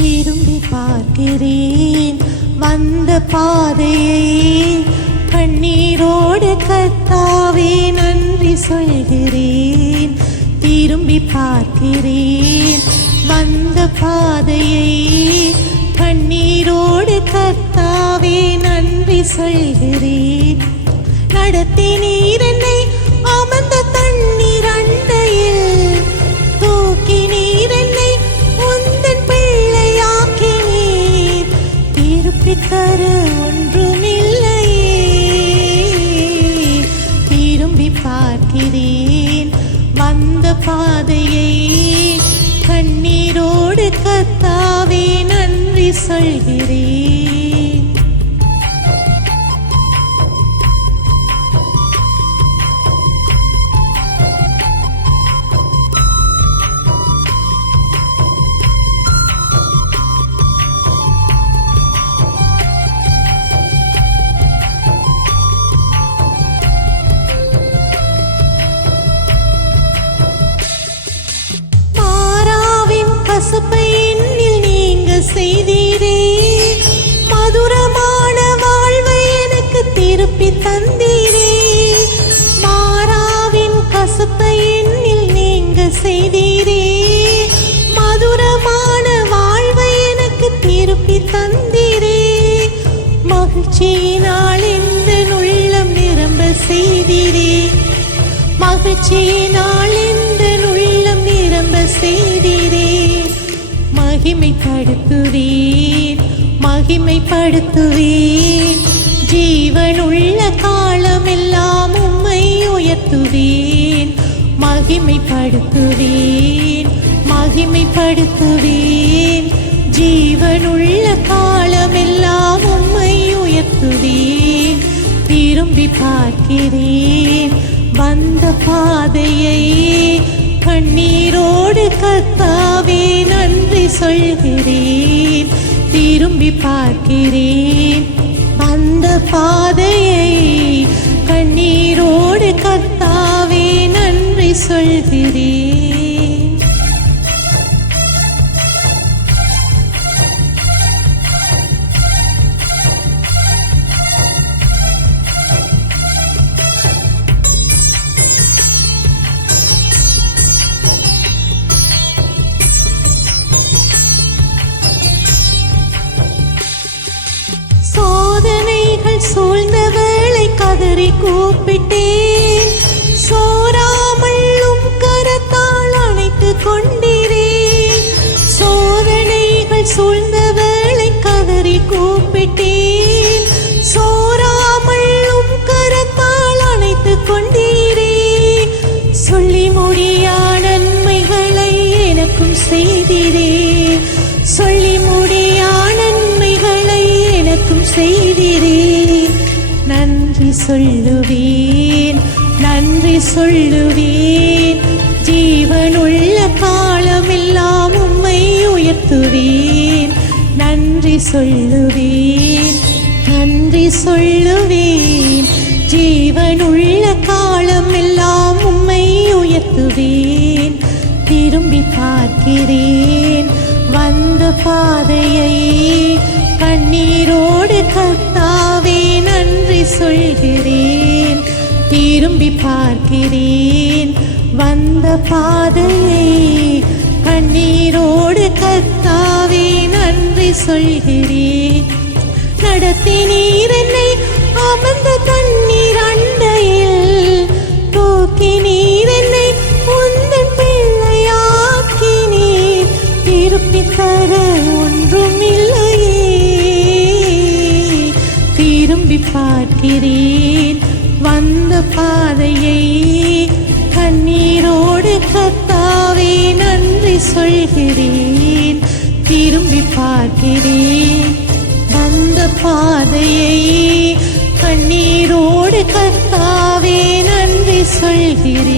திரும்பி பார்க்கிறேன். வந்த பாதையை கண்ணீரோடு கத்தாவே நன்றி சொல்கிறேன். திரும்பி பார்க்கிறேன். வந்த பாதையை கண்ணீரோடு கத்தாவே நன்றி சொல்கிறேன். நடத்தி நீர் என்னை அமர்ந்த தண்ணீர் அண்டையில். கண்ணீரோடு நன்றி சொல்கிறேன். தந்தீரே. மாறாவின் கசப்பை என்னில் நீங்க செய்தீரே. மதுரமான வாழ்வை எனக்கு திருப்பி தந்தீரே. மகிழ்ச்சியினால் இந்த உள்ளம் நிரம்ப செய்தீரே. மகிழ்ச்சியினால் இந்த உள்ளம் நிரம்ப செய்தீரே. மகிமைப்படுத்துவேன் மகிமைப்படுத்துவேன். ஜீவனுள்ள காலமெல்லாம் உம்மை உயர்த்துவேன். மகிமைப்படுத்துவேன் மகிமைப்படுத்துவேன். ஜீவனுள்ள காலமெல்லாம் உம்மை உயர்த்துவேன். திரும்பி பார்க்கிறேன் வந்த பாதையை கண்ணீரோடு கத்தாவே நன்றி சொல்கிறேன். திரும்பி பார்க்கிறேன். பாதையை கண்ணீரோடு கத்தாவே நன்றி சொல்கிறேன். சூழ்ந்தவளை கதறி கூப்பிட்டேன். சோராமல்லும் கரத்தால் அணைத்து கொண்டீரே சோதனைகள் சூழ்ந்தவளை கதறி கூப்பிட்டேன். சோராமல்லும் கரத்தால் அணைத்து கொண்டீரே சொல்லி முடியா நன்மைகளை எனக்கும் செய்திரே. சொல்லி முடியா நன்மைகளை எனக்கும் செய்தி நன்றி சொல்லுவேன் நன்றி சொல்லுவேன். ஜீவனுள்ள காலமெல்லாம் உம்மை உயர்த்துவேன். நன்றி சொல்லுவேன் நன்றி சொல்லுவேன். ஜீவனுள்ள காலமெல்லாம் உம்மை உயர்த்துவேன். திரும்பி பார்க்கிறேன் வந்த பாதையை திரும்பி பார்க்கிறேன். வந்த பாதையை கண்ணீரோடு கத்தாவே நன்றி சொல்கிறேன். நடத்தி நீர் என்னை அமர்ந்த தண்ணீர் அண்டையில். போக்கி நீர் என்னை உந்தன் பிள்ளையாக்கி நீர் திருப்பி தர ஒன்றும் இல்லையே திரும்பி பார்க்கிறேன். பாதையை கண்ணீரோடு கத்தாவே நன்றி சொல்கிறேன். திரும்பி பார்க்கிறேன். வந்த பாதையை கண்ணீரோடு கத்தாவே நன்றி சொல்கிறேன்.